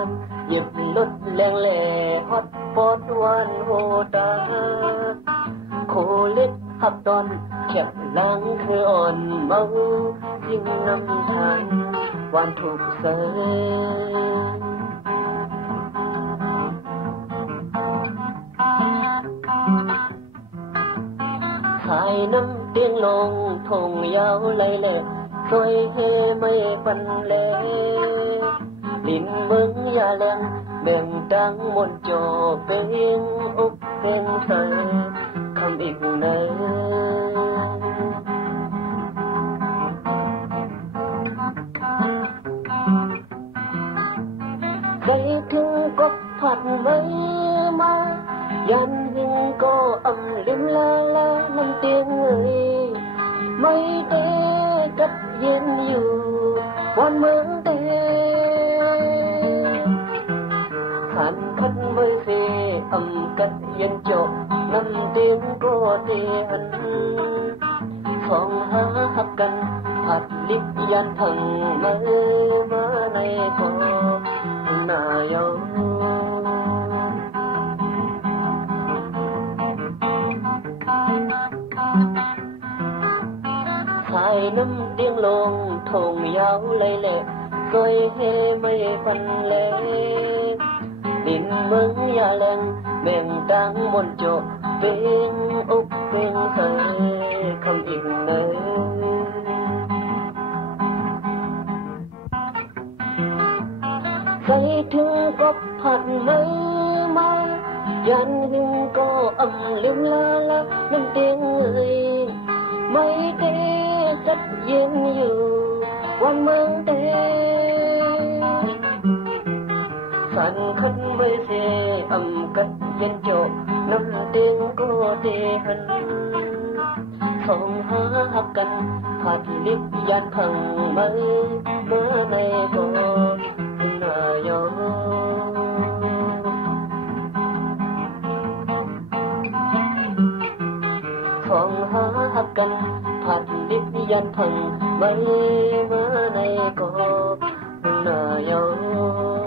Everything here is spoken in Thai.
านหยิบลดแรงแหล่ฮอดปอดวันโหตาโคเล็ดหับตอนเข็บล้างคืออ่อนเมายิ่งน้ำทานวันถูกเสยขายน้ำเตียงลงทงยาวไหลเล่ซอยเฮไม่ปันเลลิ้นมึงอย่าแรงแบ่งดังมนจอเป็นอกเป็นใจคำอีกไหนใครถึงก็ผัดไม่มายันหิงก็อำลืมลาลาน้ำเตียงเอ่ยไม่เตะกัดเย็นอยู่วันเมืองเตะขันคันไม่เสียอำกัดเย็นจบน้ำเตียงก็เตียนของหาหักกันผัดลิบยันทั้งมาในคอหน้ายอขายน้ำเตียงลงทงยาวไหลเล่ซอยเฮไม่ปันเล่ดินมึงอย่าแรงแบ่งดังมนโจเป็นอกเป็นใจคำอีกไหนใส่ถึงก็ผัดไม่มายันหิงก็อำลืมลาลาน้ำเตียงเอ่ยไม่เตะจัดเย็นอยู่วันเมืองเตะสันคันไม่เสียอำกัดเย็นจบน้ำเตียงก็เตะหันสองหาหักกันผัดลิบยันพังไม่มาในก่อนหน้ายอของหาหักกันผัดลิบยันพังไม่มาในก่อนหน้ายอ